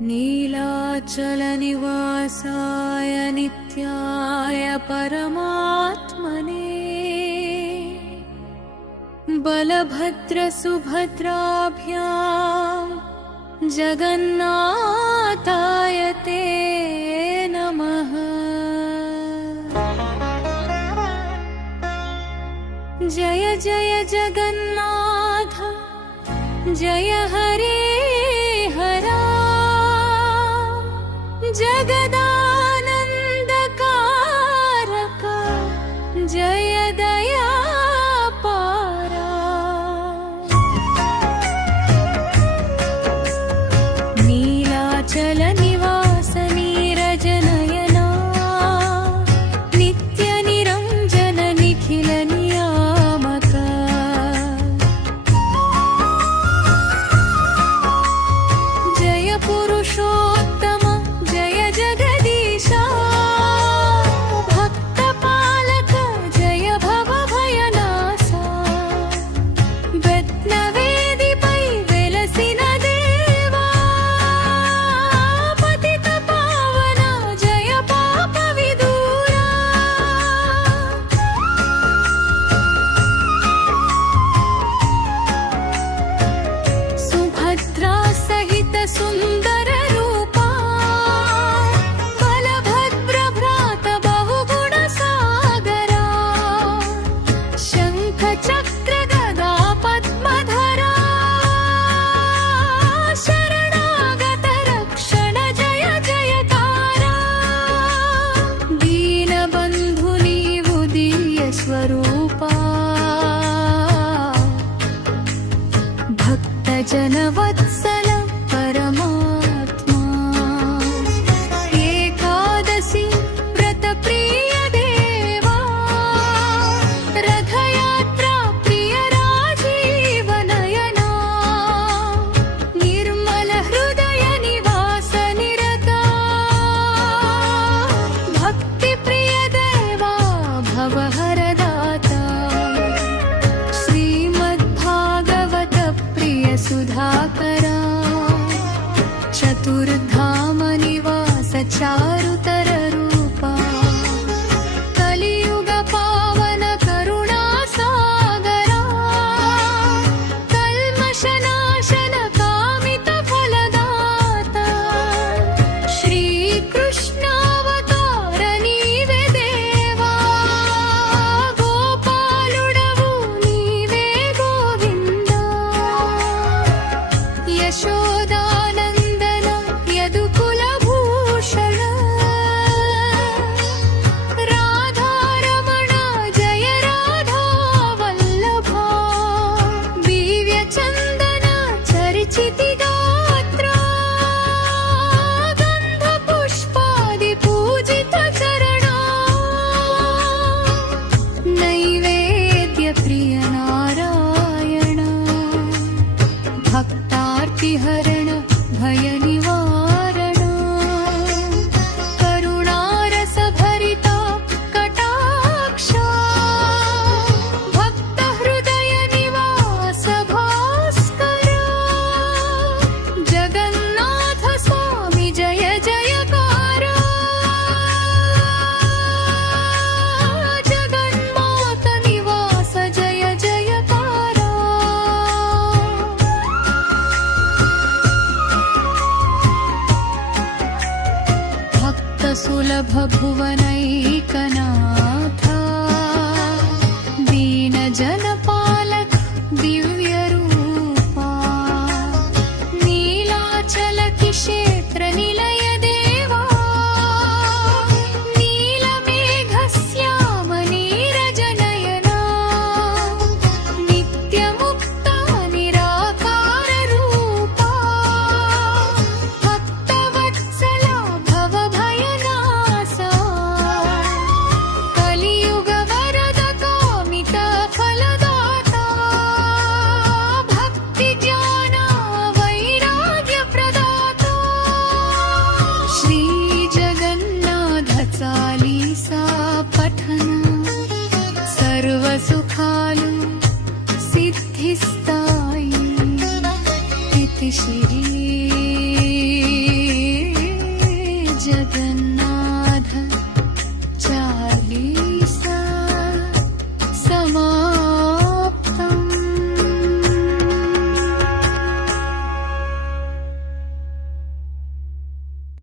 नीलाचलनिवासाय नित्याय परमात्मने बलभद्रसुभद्राभ्यां जगन्नाथाय ते नमः। जय जय जगन्नाथ जय हरे हरा जगदानन्दकारक जय दयापारा। नीलाचलनिवास नीरजनयना नित्यनिरञ्जन निखिलनियामक जय पुरुषोत्तम जय जगदीशा भक्तपालक जय भवभयनाशा। बेत्नवेदिपै वेलसिन देवा पतितपावन जय पापविदूरा। सुभद्रा सहित सुन्दर रूपा बलभद्र भ्रात बहुगुण सागरा। शंख चक्र गदा पद्मधरा शरणागत रक्षण जय जयकारा। दीनबन्धु नीवु दिव्य स्वरूपा भक्तजनवत्सल परमात्मा। एकादशी व्रतप्रिय देवा रथयात्रा प्रिय राजीव नयना। निर्मल हृदय निवास निरता भक्ति प्रिय देवा भवहरदाता। श्रीमद्भागवत प्रिय सुधाकरा चतुर्धाम निवास चारुतर रूपा। कलियुग पावन करुणा सागरा कल्मषनाशन कामित फलदाता। श्रीकृष्णावतार नीवे देवा गोपालुडवु नीवे गोविंदा। यशोदानन्दन यदुकुलभूषण राधारमण जय राधावल्लभा। दिव्यचन्दन चर्चिति गात्रा गन्धपुष्पादि पूजित चरणा। नैवेद्य प्रिय नारायण भक्तार्तिहरण भय निवारण। करुणारस भरिता कटाक्षा भक्त हृदय निवास भास्करा। जगन्नाथ स्वामी जय जयकारा। जगन्मात निवास जय जयकारा। भक्त सुलभ भुवन